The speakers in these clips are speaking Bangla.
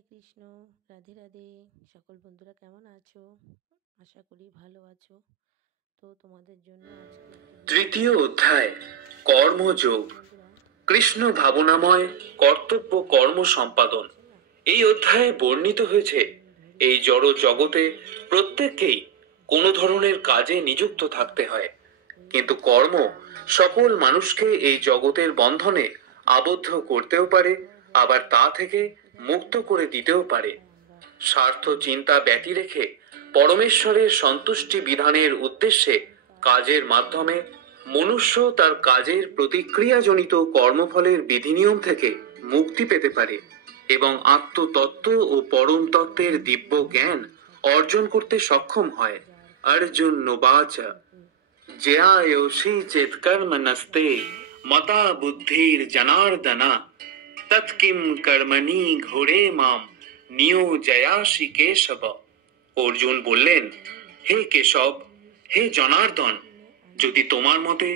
হরে কৃষ্ণ, রাধে রাধে। সকল বন্ধুরা কেমন আছো? আশা করি ভালো আছো। তো তোমাদের জন্য আজকে একটি তৃতীয় অধ্যায় কর্মযোগ, বন্ধুরা কৃষ্ণ ভাবনাময় কর্তব্য কর্ম সম্পাদন। এই অধ্যায়ে বর্ণিত হয়েছে এই জড় জগতে প্রত্যেককেই কোনো ধরনের কাজে নিযুক্ত থাকতে হয়, কিন্তু কর্ম সকল মানুষকে এই জগতের বন্ধনে আবদ্ধ করতেও পারে, আবার তা থেকে মুক্ত করে দিতেও পারে। স্বার্থ চিন্তা ব্যতি রেখে পরমেশ্বরের সন্তুষ্টি বিধানের উদ্দেশ্যে কাজের মাধ্যমে মনুষ্য তার কাজের প্রতিক্রিয়াজনিত কর্মফলের বিধিনিয়ম থেকে মুক্তি পেতে পারে এবং আত্মতত্ত্ব ও পরম তত্ত্বের দিব্য জ্ঞান অর্জন করতে সক্ষম হয়। অর্জুন নোবাচ জ্যায়োষি চেত কর্ম নস্তে মতা বুদ্ধির জনার্দনা তৎকিম কর্মণি ঘোরে মাম নিয়োজয়াসি কেশব। অর্জুন বললেন, হে কেশব, হে জনার্দন, যদি তোমার মতে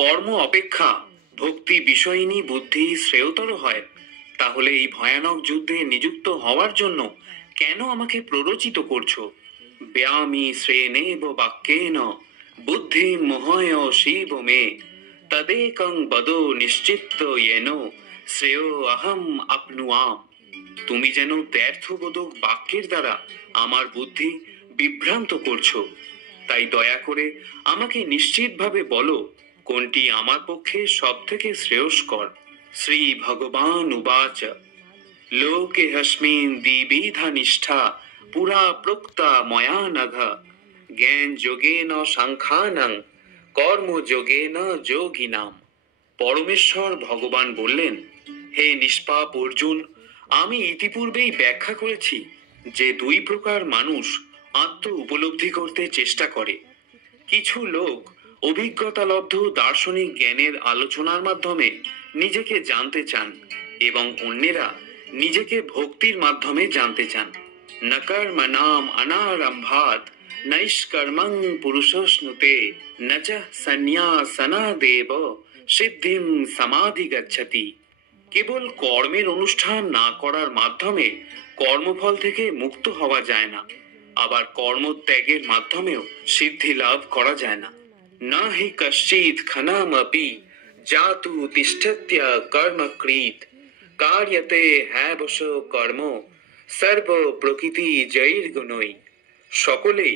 কর্ম অপেক্ষা ভক্তি বিষয়িনী বুদ্ধি শ্রেয়তর হয়, তাহলে এই ভয়ানক যুদ্ধে নিযুক্ত হওয়ার জন্য কেন আমাকে প্ররোচিত করছো? ব্যামি শ্রেণেব বাক্যেন বুদ্ধি মোহয় শিব মে তদেকং বদো নিশ্চিত্ত येन শ্রেয় অহম আপনুয়াম। তুমি যেন ব্যর্থবোধক বাক্যের দ্বারা আমার বুদ্ধি বিভ্রান্ত করছো, তাই দয়া করে আমাকে নিশ্চিতভাবে বলো কোনটি আমার পক্ষে সব থেকে শ্রেয়স্কর। শ্রী ভগবান উবাচ লোকে হস্মিন দ্বিবিধা নিষ্ঠা পুরা প্রোক্তা ময়া নঘ জ্ঞান যোগেন সাংখ্যানং কর্ম যোগেন যোগিনাম। পরমেশ্বর ভগবান বললেন, হে নিষ্পাপ অর্জুন, আমি ইতিপূর্বেই ব্যাখ্যা করেছি যে দুই প্রকার মানুষ আত্ম উপলব্ধি করতে চেষ্টা করে। কিছু লোক অভিজ্ঞতালব্ধ দার্শনিক জ্ঞানের আলোচনার মাধ্যমে নিজেকে জানতে চান এবং অন্যেরা নিজেকে ভক্তির মাধ্যমে জানতে চান। ন কর্মণাম অনারম্ভাৎ নৈষ্কর্মং পুরুষস্নুতে ন চ সন্ন্যাসনাদেব সিদ্ধিম সমাধি গচ্ছতি। কেবল কর্মের অনুষ্ঠান না করার মাধ্যমে কর্মফল থেকে মুক্ত হওয়া যায় না, আবার কর্মত্যাগের মাধ্যমেও সিদ্ধি লাভ করা যায় না। না হি কশ্চিৎ ক্ষণমপি জাতু তিষ্ঠত্য কর্মকৃৎ কার্যতে হ্যাবশ কর্ম সর্ব প্রকৃতি জৈর্গুণই। সকলেই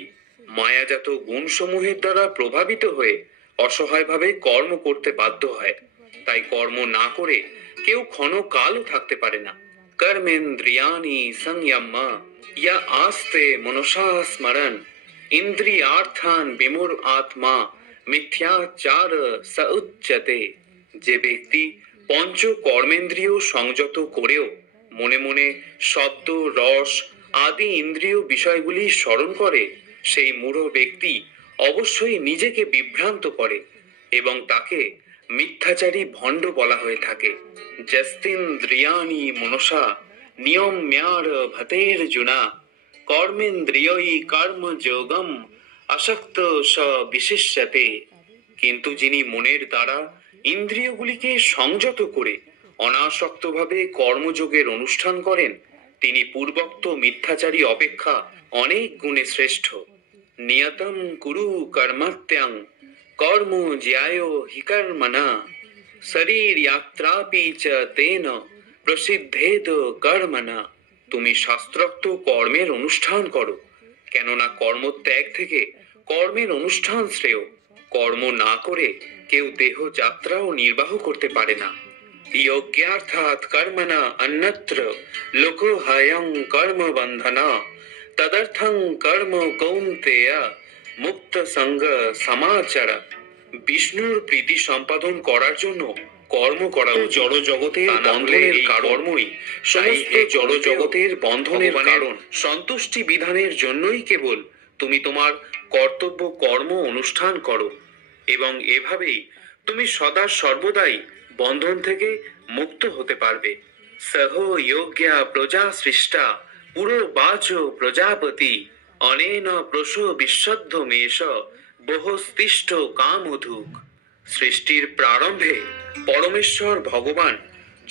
মায়াজাত গুণসমূহের দ্বারা প্রভাবিত হয়ে অসহায়ভাবে কর্ম করতে বাধ্য হয়, তাই কর্ম না করে কেউ ক্ষণকালও থাকতে পারে না। কর্মেন্দ্রিয়াণি সংযম্য ইয়া আস্তে মনসা স্মরণ ইন্দ্রিয়ার্থান বিমূর আত্মা মিথ্যাচার স উচ্যতে। যে ব্যক্তি পঞ্চ কর্মেন্দ্রিয় সংযত করেও মনে মনে শব্দ রস আদি ইন্দ্রিয় বিষয়গুলি স্মরণ করে, সেই মূঢ় ব্যক্তি অবশ্যই নিজেকে বিভ্রান্ত করে এবং তাকে মিথ্যাচারী ভণ্ড বলা হয়ে থাকে। যস্তিন্দ্রিয়াণি মনসা নিয়ম্যার ভতের্জুনা কর্মেন্দ্রিয়ই কর্মযোগম আসক্ত স বিশিষ্যতে। কিন্তু যিনি মনের দ্বারা ইন্দ্রিয়গুলিকে সংযত করে অনাসক্তভাবে কর্মযোগের অনুষ্ঠান করেন, তিনি পূর্বোক্ত মিথ্যাচারী অপেক্ষা অনেক গুণে শ্রেষ্ঠ। নিয়তম কুরু কর্মত্যং কর্ম জ্যায় হি কর্মণা শরীর যাত্রাপি চ তেন প্রসিদ্ধেদ কর্মণা। তুমি শাস্ত্রোক্ত কর্মের অনুষ্ঠান করো, কেননা কর্মত্যাগ থেকে কর্মের অনুষ্ঠান শ্রেয়। কর্ম না করে কেউ দেহ যাত্রাও নির্বাহ করতে পারে না। যোগ্যার্থাৎ কর্মণা অন্যত্র লোকো হয়ং কর্ম বন্ধনা তদর্থং কর্ম কৌন্তেয় মুক্ত সঙ্গ সমাচার। বিষ্ণুর প্রীতি সম্পাদন করার জন্য কর্ম করা জড় জগতের বন্ধনের কর্মই সমস্ত জড় জগতের বন্ধনের কারণ। সন্তুষ্টি বিধানের জন্যই কেবল তুমি তোমার কর্তব্য কর্ম অনুষ্ঠান করো এবং এভাবেই তুমি সদা সর্বদাই বন্ধন থেকে মুক্ত হতে পারবে। সহ যোগ্যা প্রজা সৃষ্টা পুরবাচ প্রজাপতি অনেন প্রসো বিশ্বদ্ধ মেষ বহস্তিষ্ঠ কামধুক। সৃষ্টির প্রারম্ভে পরমেশ্বর ভগবান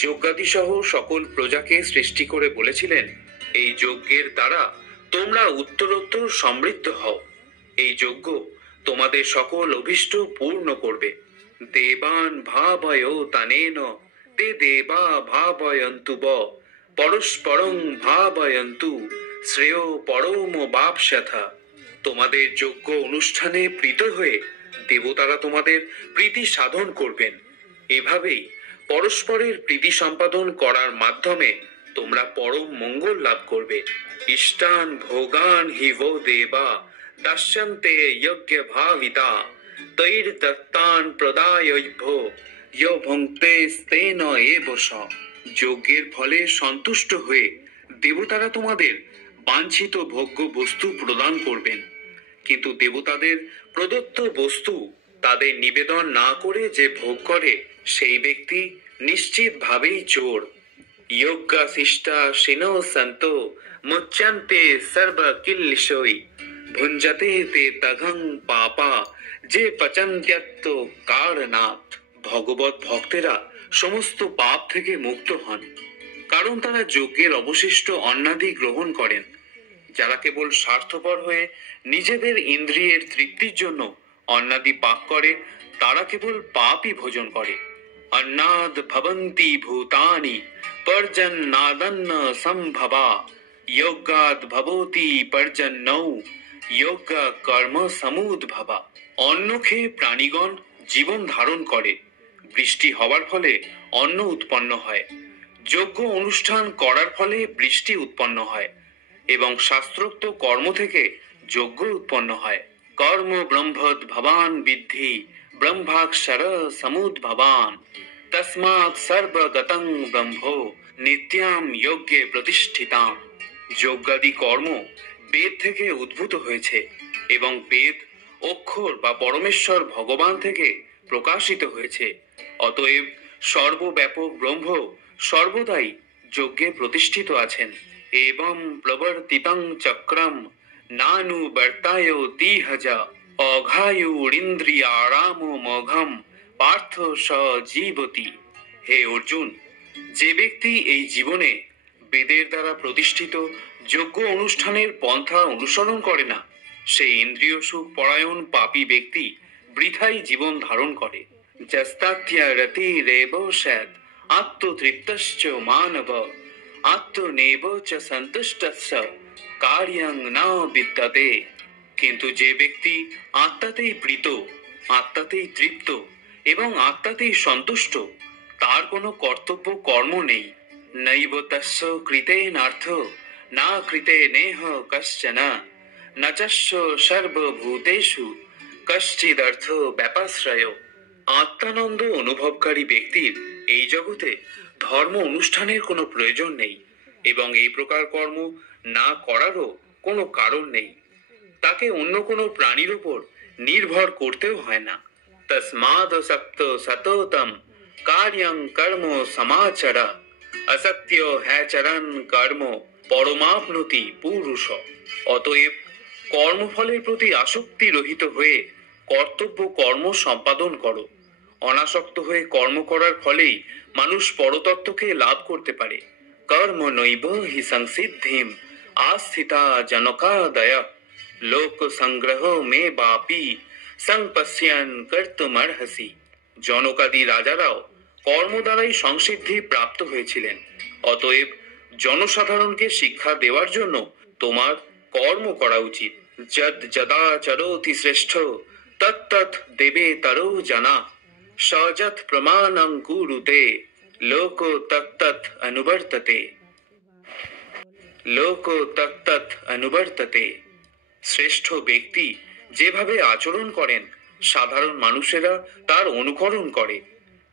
যজ্ঞাদি সহ সকল প্রজাকে সৃষ্টি করে বলেছিলেন, এই যজ্ঞের দ্বারা তোমরা উত্তরোত্তর সমৃদ্ধ হও। এই যজ্ঞ তোমাদের সকল অভীষ্ট পূর্ণ করবে। দেবান ভাবয় তানেন তে দেবা ভাবয়ন্তু ব পরস্পরং ভাবয়ন্তু শ্রেয় পরম বাপসাথা। তোমাদের যজ্ঞ অনুষ্ঠানে প্রীত হয়ে দেবতারা তোমাদের প্রীতি সাধন করবেন। এভাবেই পরস্পরের প্রীতি সম্পাদন করার মাধ্যমে তোমরা পরম মঙ্গল লাভ করবে। ইষ্টান ভোগান হিব দেবা দাস্যন্তে যজ্ঞ ভাবিতা তৈর দত্তান প্রদায়ভ্য ইয় ভুঙ্ক্তে স্তেন এবস। যজ্ঞের ফলে সন্তুষ্ট হয়ে দেবতারা তোমাদের বাঞ্ছিত ভোগ্য বস্তু প্রদান করবেন। কিন্তু দেবতাদের প্রদত্ত বস্তু তাদের নিবেদন না করে যে ভোগ করে সেই ব্যক্তি নিশ্চিতভাবেই চোর। যজ্ঞাশিষ্টা শিনো সন্ত মুচ্যন্তে সর্ব কিল্লিশই ভুঞ্জতে তে তঘং পাপা যে পচন্ত্যত্ত কারণাৎ। ভগবত ভক্তেরা সমস্ত পাপ থেকে মুক্ত হন, কারণ তারা যজ্ঞের অবশিষ্ট অন্নাদি গ্রহণ করেন। যারা কেবল স্বার্থপর হয়ে নিজেদের ইন্দ্রিয়ের তৃপ্তির জন্য অন্নাদি পাক করে তারা কেবল পাপই ভোজন করে। অন্নাদ ভবন্তি ভূতানি পর্জন্নাদন্ন সম্ভবা যোগাদ ভবতি পর্জন্নৌ যোগ্য কর্ম সমুদ্ভবা। অন্ন খেয়ে প্রাণীগণ জীবন ধারণ করে। বৃষ্টি হওয়ার ফলে অন্ন উৎপন্ন হয়। যজ্ঞ অনুষ্ঠান করার ফলে বৃষ্টি উৎপন্ন হয় এবং শাস্ত্রোক্ত কর্ম থেকে যজ্ঞ উৎপন্ন হয়। কর্ম ব্রহ্মদ ভবান বিদ্ধি ব্রহ্মাক্ষর সমুদ্ভবান তস্মাৎ সর্বগতং ব্রহ্ম নিত্যাম যজ্ঞে প্রতিষ্ঠিতাম। যজ্ঞাদি কর্ম বেদ থেকে উদ্ভূত হয়েছে এবং বেদ অক্ষর বা পরমেশ্বর ভগবান থেকে প্রকাশিত হয়েছে। অতএব সর্বব্যাপক ব্রহ্ম সর্বদাই যজ্ঞে প্রতিষ্ঠিত আছেন। এবং প্রবর্তিতং চক্রম নানুবর্তায়তি হজা অঘায়ুরিন্দ্রিয়ারাম মোঘম পার্থ স জীবতি। হে অর্জুন, যে ব্যক্তি এই জীবনে বেদের দ্বারা প্রতিষ্ঠিত যজ্ঞ অনুষ্ঠানের পন্থা অনুসরণ করে না, সেই ইন্দ্রিয় সুখ পরায়ণ পাপী ব্যক্তি বৃথাই জীবন ধারণ করে। যস্তাত্যা রতিরেব স্যাৎ আত্মতৃপ্তশ্চ মানব আত্মনেব চ সন্তুষ্টস্য কার্যং না বিদ্যতে। কিন্তু যে ব্যক্তি আত্মাতেই প্রীত, আত্মাতেই তৃপ্ত এবং আত্মাতেই সন্তুষ্ট, তার কোনো কর্তব্য কর্ম নেই। নৈব তস্য কৃতেনার্থ না কৃতে নেহ কশ্চন ন চস্য সর্বভূতেষু কশ্চিদর্থ ব্যাপাশ্রয়। আত্মানন্দ অনুভবকারী ব্যক্তির এই জগতে ধর্ম অনুষ্ঠানের কোনো প্রয়োজন নেই এবং এই প্রকার কর্ম না করারও কোনো কারণ নেই। তাকে অন্য কোনো প্রাণীর উপর নির্ভর করতেও হয় না। তস্মাদ সপ্ত সততম কার্যং কর্ম সমাচর অসত্য হ্যাচরণ কর্ম পরমাপ্নতি পুরুষ। অতএব কর্মফলের প্রতি আসক্তি রহিত হয়ে কর্তব্য কর্ম সম্পাদন করো। অনাসক্ত হয়ে কর্ম করার ফলেই মানুষ পরতত্ত্বকে লাভ করতে পারে। কর্ম নৈব হি সংসিদ্ধিম আস্থিতা জনকাদয় লোক সংগ্রহ মে বাপি সংপশ্যন কর্তুমর্হসি। জনকাদি রাজারাও কর্ম দ্বারাই সংসিদ্ধি প্রাপ্ত হয়েছিলেন। অতএব জনসাধারণকে শিক্ষা দেওয়ার জন্য তোমার কর্ম করা উচিত। যদ যদা চরোতি শ্রেষ্ঠ তত্তৎ দেবেতরো জনা সযৎ প্রমাণং কুরুতে লোকো তত্তৎ অনুবর্ততে। লোকো তত্তৎ অনুবর্ততে। শ্রেষ্ঠ ব্যক্তি যেভাবে আচরণ করেন সাধারণ মানুষেরা তার অনুকরণ করে।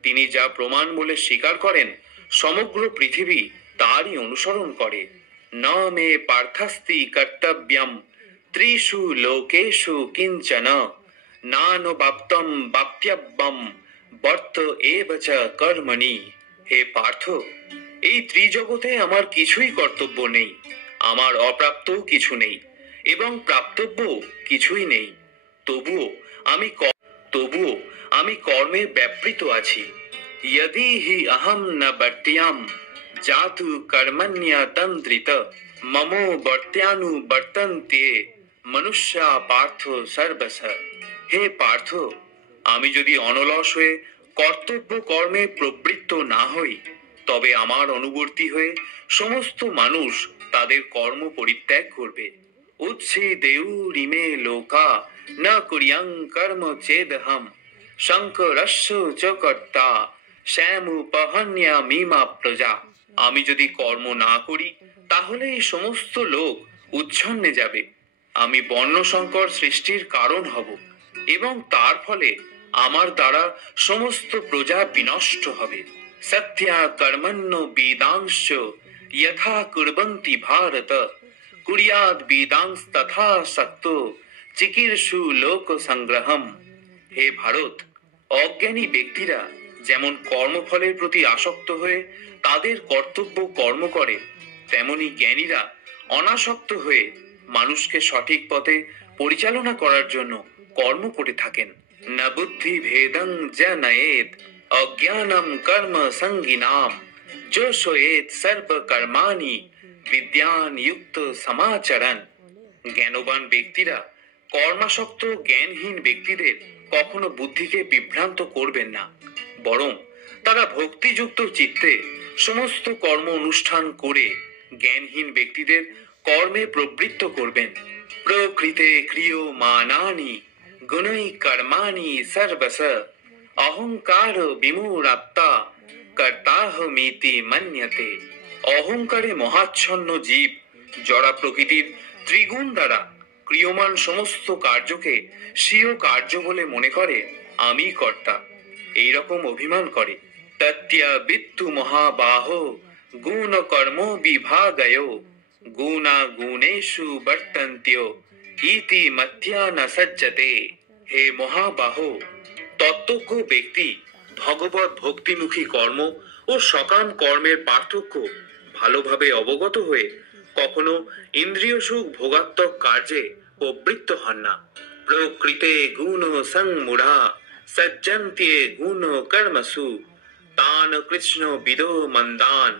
তিনি যা প্রমাণ বলে স্বীকার করেন সমগ্র পৃথিবী তারই অনুসরণ করে। ন মে পার্থাস্তি কর্তব্যম ত্রিষু লোকেষু কিঞ্চন নানুবাপ্তম বাপ্যব্যম বর্ত এব চ কর্মণি। হে পার্থ, এই ত্রিজগতে আমার কিছুই কর্তব্য নেই, আমার অপ্রাপ্তও কিছু নেই এবং প্রাপ্তব্য কিছুই নেই। তবুও আমি কর্মে ব্যাপৃত আছি। यदि हि अहम न बर्त्याम जातु कर्मण्यतन्द्रित ममो বর্ত্যানুবর্তন্তে মনুষ্যা পার্থ সর্বশ। হে পার্থ, আমি যদি অনলস হয়ে কর্তব্য কর্মে প্রবৃত্ত না হই, তবে আমার অনুবর্তী হয়ে সমস্ত মানুষ তাদের কর্ম পরিত্যাগ করবে। উৎসে দেউরিমে লোকা না কুরিয়াং কর্ম চেদহম শঙ্করস্য চ কর্তা শ্যামুপহন্যা মিমা প্রজা। আমি যদি কর্ম না করি, তাহলে এই সমস্ত লোক উচ্ছন্নে যাবে। আমি বর্ণসংকর সৃষ্টির কারণ হব এবং তার ফলে আমার দ্বারা সমস্ত প্রজা বিনষ্ট হবে। সত্যা কর্মণ্য বেদাংশ যথা কুর্বন্তি ভারত কুর্যাৎ বেদাংশ তথা সক্ত চিকীর্ষু লোক সংগ্রহম। হে ভারত, অজ্ঞানী ব্যক্তিরা যেমন কর্মফলের প্রতি আসক্ত হয়ে তাদের কর্তব্য কর্ম করে, তেমনি জ্ঞানীরা অনাসক্ত হয়ে মানুষকে সঠিক পথে পরিচালনা করার জন্য কর্ম করে থাকেন। ন বুদ্ধি ভেদং জনয়েত অজ্ঞানম কর্ম সঙ্গিনাম যোশয়েত সর্ব কর্মাণি বিদ্যান যুক্ত সমাচরণ। জ্ঞানবান ব্যক্তিরা কর্মাসক্ত জ্ঞানহীন ব্যক্তিদের কখনো বুদ্ধিকে বিভ্রান্ত করবেন না, বরং তারা ভক্তিযুক্ত চিত্তে সমস্ত কর্ম অনুষ্ঠান করে জ্ঞানহীন ব্যক্তিদের কর্মে প্রবৃত্ত করবেন। প্রকৃতে ক্রিয়মাণানি গুণৈ কর্মাণি সর্বশ অহংকার বিমূঢ়াত্মা কর্তাহমিতি মন্যতে। অহংকারে মহাচ্ছন্ন জীব জড়া প্রকৃতির ত্রিগুণ দ্বারা ক্রিয়মান সমস্ত কার্যকে স্বীয় কার্য বলে মনে করে আমি কর্তা, এইরকম অভিমান করে। তত্যবিত্তু মহাবাহ গুণ কর্ম বিভাগয় গুণা গুণেষু বর্তন্ত্য ইতি মত্যা ন সজ্জতে। হে মহাবাহ, তত্ত্বজ্ঞ ব্যক্তি ভগবত ভক্তিমুখী কর্ম ও সকাম কর্মের পার্থক্য ভালোভাবে অবগত হয়ে কখনো ইন্দ্রিয় সুখ ভোগাত্মক কার্যে প্রবৃত্ত হন না। প্রকৃতে গুণ সংমূঢ়া সজ্জন্তে গুণ কর্মসু তান কৃষ্ণ বিদো মন্দান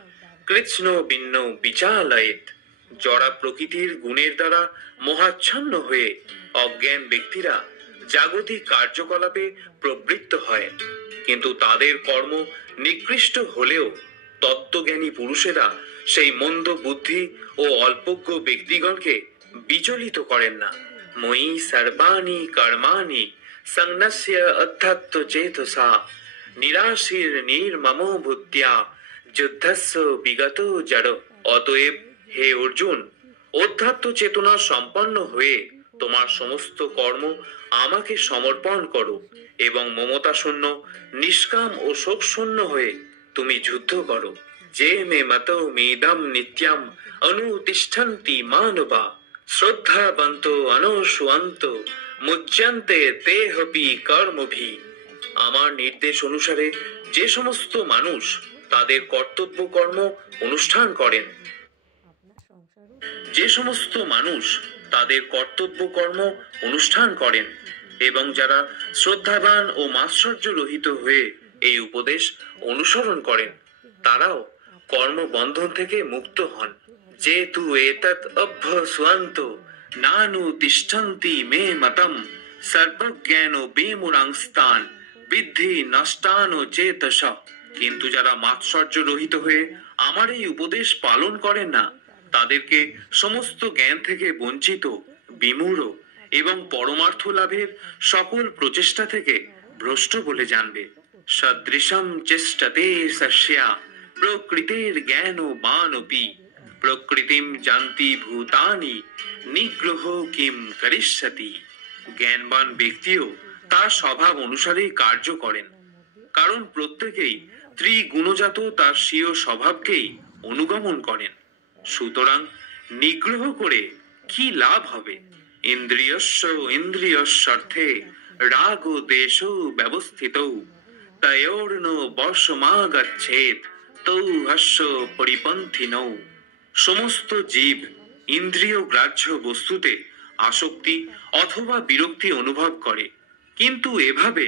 কৃষ্ণ ভিন্ন বিচালয়েত। জড়া প্রকৃতির গুণের দ্বারা মোহাচ্ছন্ন হয়ে অজ্ঞান ব্যক্তিরা জাগতিক কার্যকলাপে প্রবৃত্ত হয়, কিন্তু তাদের কর্ম নিকৃষ্ট হলেও তত্ত্বজ্ঞানী পুরুষেরা সেই মন্দ বুদ্ধি ও অল্পজ্ঞ ব্যক্তিগণকে বিচলিত করেন না। মই সর্বাণি কর্মাণি সংন্যস্য অধ্যাত্ম চেতসা নিরাশীর নির্মমো বুদ্ধ্যা যুদ্ধস্য বিগত জড়। অতএব হে অর্জুন, অধ্যাত্ম চেতনা সম্পন্ন হয়ে তোমার সমস্ত কর্ম আমাকে সমর্পণ করো এবং মমতা শূন্য নিষ্কাম ও শোক শূন্য হয়ে তুমি যুদ্ধ করো। যে মে মতো মেদম নিত্যম অনুতিষ্ঠন্তি মানবা শ্রদ্ধাবন্ত অনুসুয়ন্ত মুচ্যন্তে তেহপি কর্মভি। আমার নির্দেশ অনুসারে যে সমস্ত মানুষ তাদের কর্তব্য কর্ম অনুষ্ঠান করেন, যে সমস্ত মানুষ তাদের কর্তব্য কর্ম অনুষ্ঠান করেন এবং যারা শ্রদ্ধাবান ও মাৎসর্য রহিত হয়ে এই উপদেশ অনুসরণ করেন, তারাও কর্মবন্ধন থেকে মুক্ত হন। যেতু এতৎ অভ্যসুয়ন্ত নানু তিষ্ঠন্তি মে মতম সর্বজ্ঞান বিমূঢ়াংস্তান বিদ্ধি নষ্টান চেতস। কিন্তু যারা মাৎসর্য রহিত হয়ে আমার এই উপদেশ পালন করেন না, তাদেরকে সমস্ত জ্ঞান থেকে বঞ্চিত, বিমূঢ় এবং পরমার্থ লাভের সকল প্রচেষ্টা থেকে ভ্রষ্ট বলে জানবে। সদৃশম চেষ্টতে সস্যা প্রকৃতির জ্ঞান বানপি প্রকৃতিম জানতি ভূতানি নিগ্রহ কিম করিষ্যতি। জ্ঞানবান ব্যক্তিও তার স্বভাব অনুসারেই কার্য করেন, কারণ প্রত্যেকেই ত্রিগুণজাত তার স্বীয় স্বভাবকেই অনুগমন করেন। সুতরাং নিগ্রহ করে কি লাভ হবে? ইন্দ্রিয়স্য ইন্দ্রিয়স্যর্থে রাগ দেশ ব্যবস্থিত তয়োর্ন বশমাগচ্ছেদ তৌ হস্য পরিপন্থিনৌ। সমস্ত জীব ইন্দ্রিয় গ্রাহ্য বস্তুতে আসক্তি অথবা বিরক্তি অনুভব করে, কিন্তু এভাবে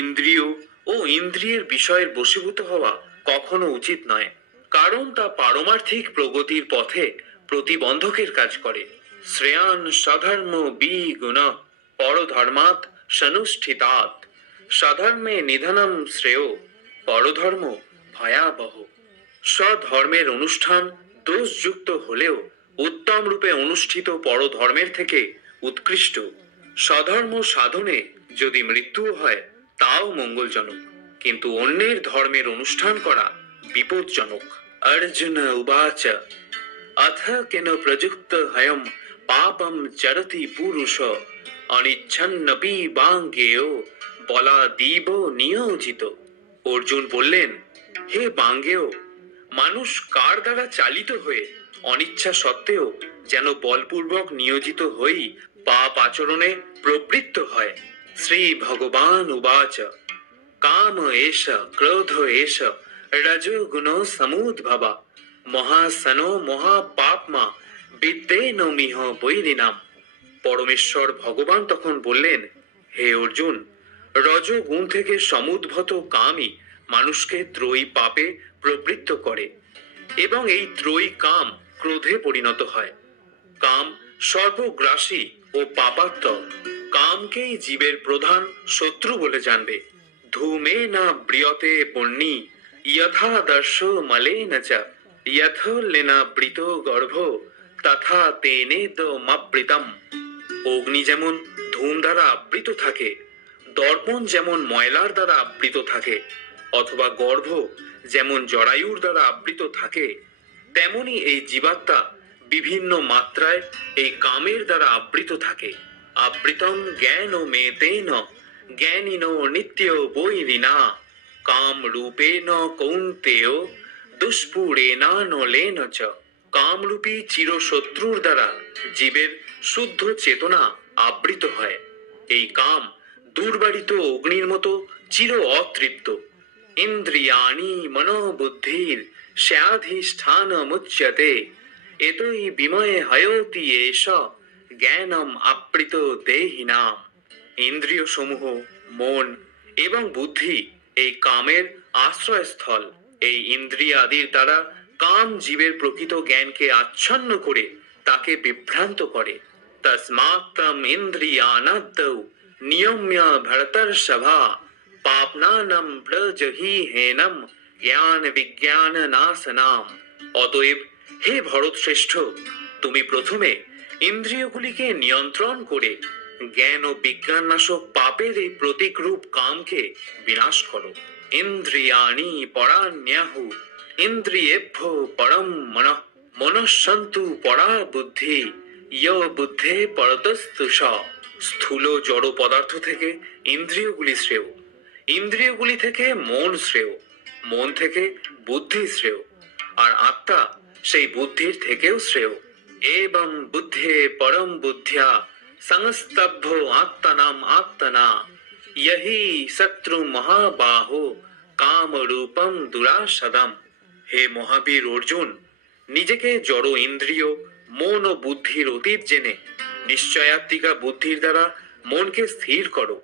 ইন্দ্রিয় ও ইন্দ্রিয়ের বিষয়ের বশীভূত হওয়া কখনো উচিত নয়। কারণ তা পারমার্থিক প্রগতির পথে প্রতিবন্ধকের কাজ করে। শ্রেয়ান স্বধর্ম বিগুণ পরধর্মাৎ সনুষ্ঠিতাৎ স্বধর্মে নিধনম শ্রেয় পরধর্ম ভয়াবহ। স্বধর্মের অনুষ্ঠান দোষযুক্ত হলেও উত্তম রূপে অনুষ্ঠিত পরধর্মের থেকে উৎকৃষ্ট। স্বধর্ম সাধনে যদি মৃত্যু হয় তাও মঙ্গলজনক, কিন্তু অন্যের ধর্মের অনুষ্ঠান করা বিপজ্জনক। অর্জুন উবাচ অথ কেন প্রযুক্ত হয়ম পাপম চরতি পুরুষ অনিচ্ছন্নপি বাঙ্গেয় বলাদীব নিয়োজিত। অর্জুন বললেন, হে বাঙ্গেয়, মানুষ কার দ্বারা চালিত হয়ে অনিচ্ছা সত্ত্বেও যেন বলপূর্বক নিয়োজিত হয়েই পাপ আচরণে প্রবৃত্ত হয়। শ্রী ভগবান উবাচ কাম এষ ক্রোধ এষ রজোগুণ সমুদ্ভবা মহাসনো মহাপাপমা বিদ্যেন মিহ বৈরিনাম। পরমেশ্বর ভগবান তখন বললেন, হে অর্জুন, রজগুণ থেকে সমুদ্ভূত কামই মানুষকে ত্রয়ী পাপে প্রবৃত্ত করে এবং এই ত্রয়ী কাম ক্রোধে পরিণত হয়। কাম সর্বগ্রাসী ও পাপাত্মক। কামকেই জীবের প্রধান শত্রু বলে জানবে। ধূমে না ব্রিয়তে পুণ্যি যথা দর্শ মলেন চ যথোল্লেনা বৃত গর্ভ তথা তেনে মাবৃতম। অগ্নি যেমন ধূম দ্বারা আবৃত থাকে, দর্পণ যেমন ময়লার দ্বারা আবৃত থাকে, অথবা গর্ভ যেমন জরায়ুর দ্বারা আবৃত থাকে, তেমনি এই জীবাত্মা বিভিন্ন মাত্রায় এই কামের দ্বারা আবৃত থাকে। আবৃতম জ্ঞান ও মেতেন জ্ঞানীন নিত্য বৈরিনা কাম রূপেণ কৌন্তেয় দুষ্পুরেনা নলেন চ। কামরূপী চিরশত্রুর দ্বারা জীবের শুদ্ধ চেতনা আবৃত হয়। এই কাম দুর্বারিত অগ্নির মতো চির অতৃপ্ত। ইন্দ্রিয়াণি মনোবুদ্ধির স্যাধিষ্ঠান মুচ্যতে এতই বিময়ে হয়তি এষ জ্ঞানম আপৃত দেহিনাম। ইন্দ্রিয় সমূহ, মন এবং বুদ্ধি এই কামের আশ্রয়স্থল। এই ইন্দ্রিয়াদির দ্বারা কাম জীবের প্রকৃত জ্ঞানকে আচ্ছন্ন করে তাকে বিভ্রান্ত করে। তস্মাত্তম ইন্দ্রিয়ানাদ্দৌ নিয়ম্য ভরতর্ষভা পাপনানম ব্রজহি হেনম জ্ঞান বিজ্ঞান নাশনাম। অতএব হে ভরত শ্রেষ্ঠ, তুমি প্রথমে ইন্দ্রিয়গুলিকে নিয়ন্ত্রণ করে জ্ঞান ও বিজ্ঞান নাশক পাপের এই প্রতীকরূপ কামকে বিনাশ করো। ইন্দ্রিয়াণি পরাণ্যাহু ইন্দ্রিয়েভ্যো পরম মনঃ মনঃসন্তু পরা বুদ্ধি ইয় বুদ্ধে পরতস্তু স। স্থূল জড় পদার্থ থেকে ইন্দ্রিয়গুলি শ্রেয়, ইন্দ্রিয়গুলি থেকে মন শ্রেয়, মন থেকে বুদ্ধি শ্রেয়, আর আত্মা সেই বুদ্ধির থেকেও শ্রেয়। এবং বুদ্ধে পরম বুদ্ধ্যা সংস্তব্ধ আত্মনাম আত্মনা यही শত্রু মহাবাহো কাম রূপম দুরাসদম। হে মহাবীর অর্জুন, নিজেকে জড় ইন্দ্রিয়, মন ও বুদ্ধির অতীত জেনে নিশ্চয়াত্মিকা বুদ্ধির দ্বারা মনকে স্থির করো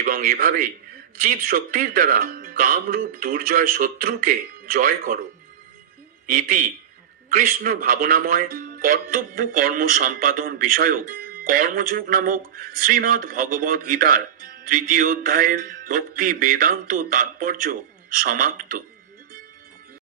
এবং এভাবেই চিৎ শক্তির দ্বারা কামরূপ দুর্জয় শত্রুকে জয় করো। ইতি কৃষ্ণ ভাবনাময় কর্তব্য কর্ম সম্পাদন বিষয়ক কর্মযোগ নামক শ্রীমদ্ ভগবদ গীতার তৃতীয় অধ্যায়ের ভক্তি বেদান্ত তাৎপর্য সমাপ্ত।